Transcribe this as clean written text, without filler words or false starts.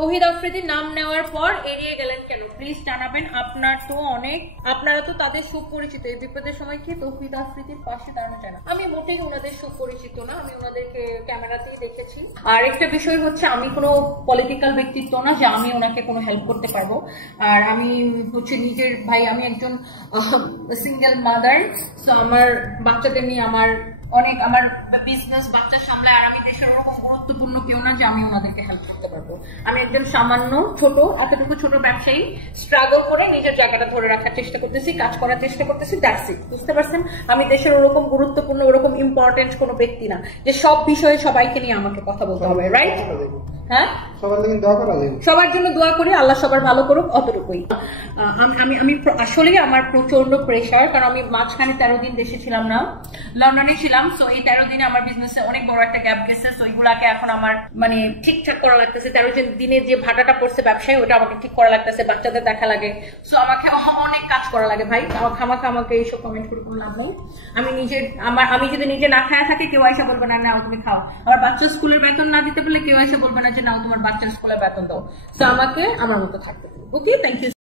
তৌহিদ আফ্রিদির নাম নেওয়ার পর এড়িয়ে গেলেন কেন প্লিজ জানাবেন। আপনারা তো তাদের সুপরিচিত, এই বিপদের সময় কি তৌহিদ আফ্রিদির পাশে দাঁড়ানো যায় না? আমি মোটেই ওনাদের সুপরিচিত না, আমি ওনাদেরকে ক্যামেরাতেই দেখেছি। আর একটা বিষয় হচ্ছে আমি কোনো পলিটিক্যাল ব্যক্তিত্ব না যে আমি ওনাকে কোনো হেল্প করতে পারবো। আর আমি হচ্ছে নিজের ভাই, আমি একজন সিঙ্গেল মাদার, তো আমার বাচ্চাদের নিয়ে আমার বিজনেস বাচ্চা সামলায়, আর আমি দেশের ওরকম গুরুত্বপূর্ণ কেউ না যে আমি ওনাদেরকে হেল্প করতে পারবো। আমি একজন সামান্য এতটুকু ছোট ব্যবসায়ী, স্ট্রাগল করে নিজের জায়গাটা ধরে রাখার চেষ্টা করতেছি, কাজ করার চেষ্টা করতেছি, দ্যাটস ইট। বুঝতে পারছেন? আমি দেশের ওরকম গুরুত্বপূর্ণ, ওরকম ইম্পর্টেন্ট কোনো ব্যক্তি না যে সব বিষয়ে সবাইকে নিয়ে আমাকে কথা বলতে হবে, রাইট? হ্যাঁ, সবার জন্য দোয়া করি, আল্লাহ সবার ভালো করুক, অতটুকুই। আমি আসলে আমার প্রচন্ড প্রেশার, কারণ আমি মাঝখানে 13 দিন দেশে ছিলাম না, লন্ডনে ছিলাম। সো এই 13 দিনে আমার বিজনেসে অনেক বড় একটা গ্যাপ গেছে। সো এইগুলাকে এখন আমার মানে ঠিকঠাক করা লাগতেছে। 13 দিনে যে ভাটাটা পড়ছে ব্যবসায়, ওটা আমাকে ঠিক করা লাগতেছে, বাচ্চাদের দেখা লাগে। সো আমাকে অনেক কাজ করা লাগে ভাই। খামাখা আমাকে এইসব কমেন্ট করে কোনো লাভ নেই। আমি যদি নিজে না খায়া থাকি, কেউ এসে বলবে না না তুমি খাও। আমার বাচ্চার স্কুলের বেতন না দিতে পারলে কেউ এসে বলবে না যে না তোমার বাচ্চার স্কুলের বেতন দাও। তো আমাকে আমার মতো থাকতে হবে। ওকে, থ্যাংক ইউ।